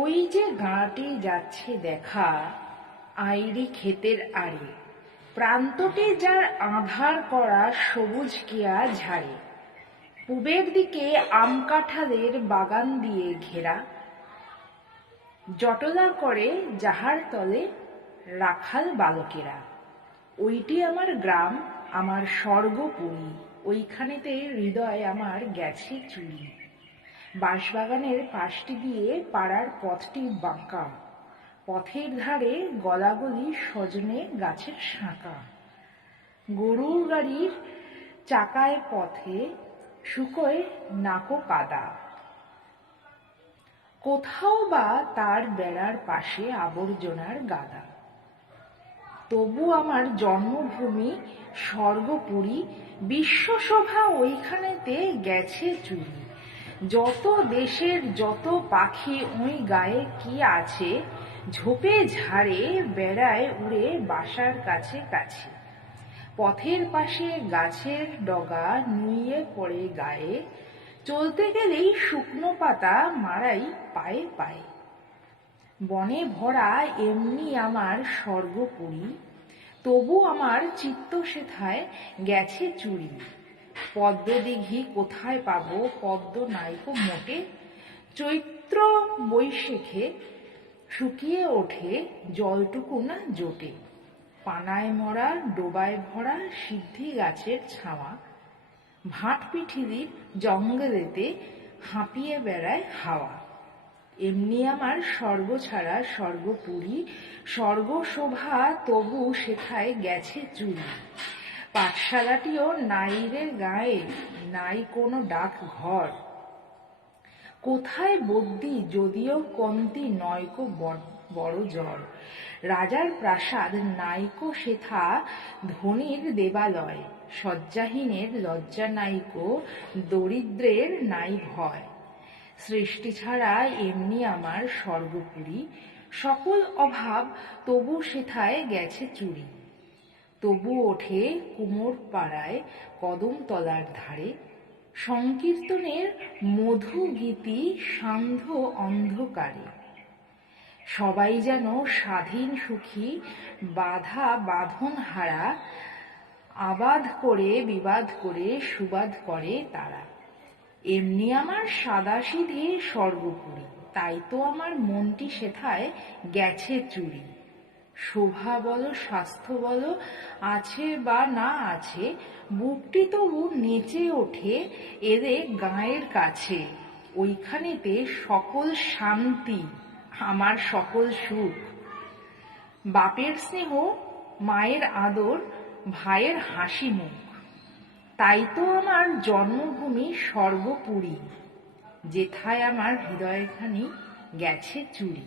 ওই যে গাঁটি যাচ্ছে দেখা, আইরি ক্ষেতের আড়ে, প্রান্তটে যার আঁধার করা সবুজ কেয়া ঝাড়ে, পূবের দিকে আম কাঁঠালের বাগান দিয়ে ঘেরা, জটলা করে যাহার তলে রাখাল বালকেরা। ওইটি আমার গ্রাম, আমার স্বর্গপুরী, ওইখানেতে হৃদয় আমার গেছে চুরি। বাঁশবাগানের পাশটি দিয়ে পাড়ার পথটি বাঁকা, পথের ধারে গলাগলি সজনে গাছের শাঁকা, গরুর গাড়ির চাকায় পথে শুকোয় নাকো কাদা, কোথাও বা তার বেড়ার পাশে আবর্জনার গাদা। তবু আমার জন্মভূমি স্বর্গপুরী, বিশ্বশোভা ওইখানেতে গেছে চুরি। যত দেশের যত পাখি ওই গায়ে কি আছে, ঝোপে ঝাড়ে বেড়ায় উড়ে বাসার কাছে কাছে। পথের পাশে গাছের ডগা নুয়ে পড়ে গায়ে, চলতে গেলেই শুকনো পাতা মারাই পায়ে পায়ে। বনে ভরা এমনি আমার স্বর্গপুরী, তবু আমার চিত্ত সেথায় গেছে চুরি। পদ্মদিঘি কোথায় পাবো, পদ্ম নাইকো মোটে, চৈত্র বৈশাখে শুকিয়ে ওঠে জলটুকু না জোটে। পানায় মরা ডোবায় ভরা সিদ্ধি গাছের ছাওয়া, ভাট পিঠিলির জঙ্গলেতে হাঁপিয়ে বেড়ায় হাওয়া। এমনি আমার স্বর্গ ছাড়া স্বর্গপুরী, স্বর্গশোভা তবু সেথায় গেছে চুরি। পাঠশালাটিও নাই রে গায়ে, নাই কোনো ডাক ঘর, কোথায় বদ্যি যদিও কন্তি নয়কো বড় জ্বর। রাজার প্রাসাদ নাইকো সেথা ধনীর দেবালয়, শয্যাহীনের লজ্জা নাইকো দরিদ্রের নাই ভয়। সৃষ্টি ছাড়া এমনি আমার স্বর্গপুরী, সকল অভাব তবু সেথায় গেছে চুরি। তবু ওঠে কুমোর পাড়ায় কদমতলার ধারে, সংকীর্তনের মধু গীতি সান্ধ্য অন্ধকারে। সবাই যেন স্বাধীন সুখী, বাধা বাঁধন হারা, আবাদ করে বিবাদ করে সুবাদ করে তারা। এমনি আমার সাদাসিধে স্বর্গপুরী, তাই তো আমার মনটি সেথায় গেছে চুরি। শোভা বলো স্বাস্থ্য বলো আছে বা না আছে, বুকটি তবু নেচে ওঠে এদের গাঁয়ের কাছে। ওইখানেতে সকল শান্তি, আমার সকল সুখ, বাপের স্নেহ, মায়ের আদর, ভাইয়ের হাসি মুখ। তাই তো আমার জন্মভূমি স্বর্গপুরী, যেথায় আমার হৃদয়খানি গেছে চুরি।